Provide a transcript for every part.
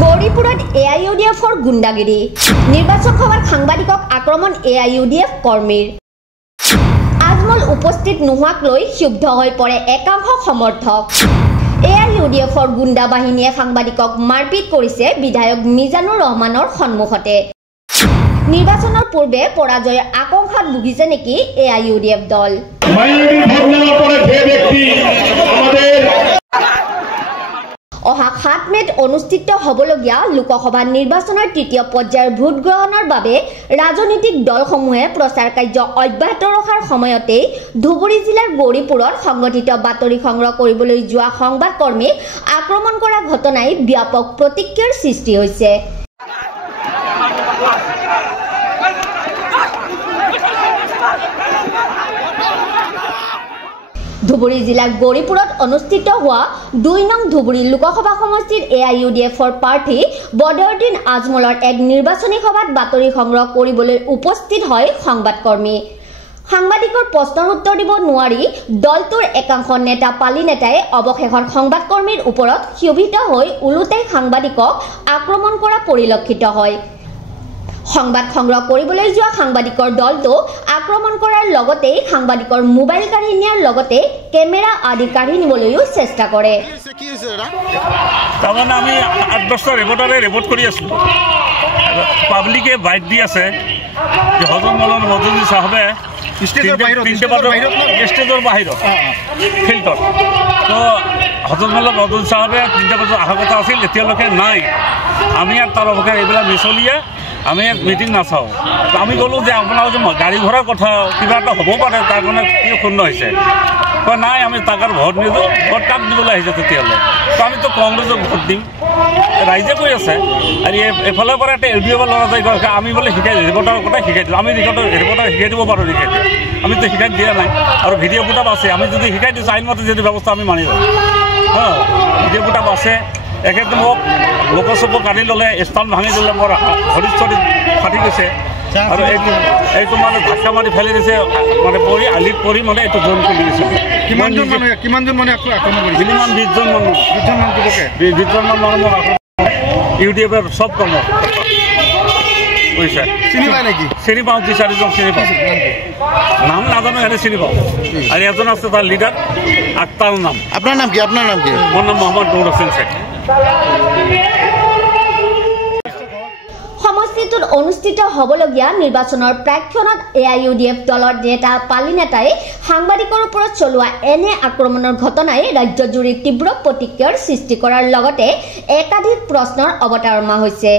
গৌৰীপুৰত AIUDFৰ গুণ্ডাগিৰি নিৰ্বাচন সভাত সাংবাদিকক আক্ৰমণ AIUDF কৰ্মীৰ আজমল উপস্থিত নোহোৱাক লৈ ক্ষুব্ধ হৈ পৰে একাংশ সমৰ্থক AIUDFৰ গুণ্ডা বাহিনীয়ে সাংবাদিকক মাৰপিট কৰিছে বিধায়ক মিজানুৰ ৰহমানৰ সন্মুখতে নিৰ্বাচনৰ পূৰ্বে পৰাজয়ৰ আশংকাত ভুগিছে নেকি AIUDF দল অহা 7 মেত অনুষ্ঠিত হ'বলগীয়া লোকসভা নিৰ্বাচনৰ তৃতীয় পৰ্যায়ৰ ভোট গ্ৰহণৰ বাবে ৰাজনৈতিক দলসমূহে প্ৰচাৰ কাৰ্য অব্যাহত ৰখাৰ সময়তে ধুবুৰী জিলাৰ গৌৰীপুৰত সংগঠিত বাতৰি সংগ্ৰহ কৰিবলৈ যোৱা সংবাদকৰ্মীক আক্ৰমণ কৰা ঘটনাই ব্যাপক প্ৰতিক্ৰিয়াৰ সৃষ্টি হৈছে ধুবুৰী জিলাৰ গৌৰীপুৰত অনুষ্ঠিত হোৱা 2 নং ধুবুৰী লোকসভা সমষ্টিৰ AIUDFৰ প্ৰাৰ্থী বদৰুদ্দিন আজমলৰ এক নিৰ্বাচনী সভাত বাতৰি সংগ্ৰহ কৰিবলৈ উপস্থিত হয় সংবাদকৰ্মী সাংবাদিকৰ প্ৰশ্নৰ উত্তৰ দিব নোৱাৰি দলটোৰ একাংশ নেতা পালি নেতাই অৱশেষত সংবাদকৰ্মীৰ ওপৰত ক্ষোভিত হৈ উলুটাই সাংবাদিকক আক্ৰমণ কৰা পৰিলক্ষিত হয় সংবাদ সংগ্ৰহ কৰিবলৈ যোৱা সাংবাদিকৰ দলটো আক্ৰমণ কৰাৰ লগতে সাংবাদিকৰ মোবাইল কাঢ়ি নিয়াৰ লগতে কেমেৰা আদি কাঢ়ি নিবলৈও চেষ্টা কৰে তাৰমানে আমি 8 বছৰ ৰিপৰ্টাৰে ৰিপৰ্ট কৰি আছো পাব্লিকে বাইট দি আছে যে হজম মলন মজুমদাৰ সাহেবে ষ্টেজৰ বাহিৰত ফিল্ডত তো হজম মলন মজুমদাৰ সাহেবে 3টা বজাত অহা কথা আছিল এতিয়ালৈকে নাই আমি আর তার অবকাশ এইবিলাক মিছলিয়ে আমি এক মিটিং নাচাওঁ আমি ক'লোঁ যে আপোনাৰ যে গাড়ী ঘোড়াৰ কথা কিবা এটা হ'ব পাৰে তাৰ কাৰণে কি শূন্য হৈছে কয় নাই আমি তাক আৰু ভোট নিদিওঁ ভোট কাক দিবলৈ আহিছে তেতিয়াহ'লে তো আমিতো কংগ্ৰেছক ভোট দিম ৰাইজে কৈ আছে আৰু এফালৰ পৰা এটা LDF ল'ৰা যায় কয় আমি বোলে শিকাই ৰিপৰ্টাৰৰ কথা শিকাই দিওঁ আমি ৰিপৰ্টাৰ শিকাই দিব পাৰোঁ শিকাই দিওঁ আমিতো শিকাই দিয়া নাই আৰু ভিডিঅ' ফুটাপ আছে আমি যদি শিকাই দিওঁ আইনমতে যদি ব্যৱস্থা আমি মানি লওঁ ভিডিঅ' ফুটাপ আছে একেবাৰে মোক লোকসভা কাঢ়ি ল'লে স্থান ভাঙি দিলে মোৰ ভৰিত চৰিত ফাটি গৈছে আৰু এইটো মানে ধাক্কা মাৰি ফেলি দিছে মানে পৰি আলিত পৰি মানে এইটো জোন খুলি দিছে কিমানজন মানে আক্ৰমণ কৰিছে মিনিমাম 20জন মানুহ UDFৰ চব কৰ্ম বুজিছে চিনি পায় নেকি চিনি পাওঁ 2-4জন চিনি পাওঁ নাম নাজানো এনে চিনি পাওঁ আৰু এজন আছে তাৰ লিডাৰ আক্তাৰ নাম আপোনাৰ নাম কি মোৰ নাম মোহাম্মদ নুৰ হোসেন শেখ সমষ্টিটোত অনুষ্ঠিত হ'বলগীয়া নিৰ্বাচনৰ প্ৰাক্ষণত AIUDF দলৰ নেতা পালি নেতাই সাংবাদিকৰ ওপৰত চলোৱা এনে আক্ৰমণৰ ঘটনাই ৰাজ্যজুৰি তীব্ৰ প্ৰতিক্ৰিয়াৰ সৃষ্টি কৰাৰ লগতে একাধিক প্ৰশ্নৰ অৱতাৰণা হৈছে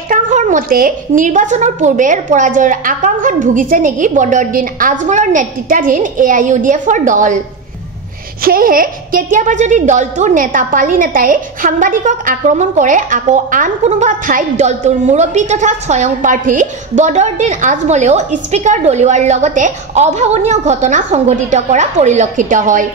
একাংশৰ মতে নিৰ্বাচনৰ পূৰ্বে পৰাজয়ৰ আকাংক্ষাত ভুগিছে নেকি বদৰুদ্দিন আজমলৰ নেতৃত্বাধীন AIUDFৰ দল সেয়ে কেতিয়াবা যদি দলটোৰ নেতা পালি নেতাই সাংবাদিকক আক্ৰমণ কৰে আকৌ আন কোনোবা ঠাইত দলটোৰ মুৰব্বী তথা স্বয়ং প্ৰাৰ্থী বদৰুদ্দিন আজমলেও স্পিকাৰ দলিওৱাৰ লগতে অভাৱনীয় ঘটনা সংঘটিত কৰা পৰিলক্ষিত হয়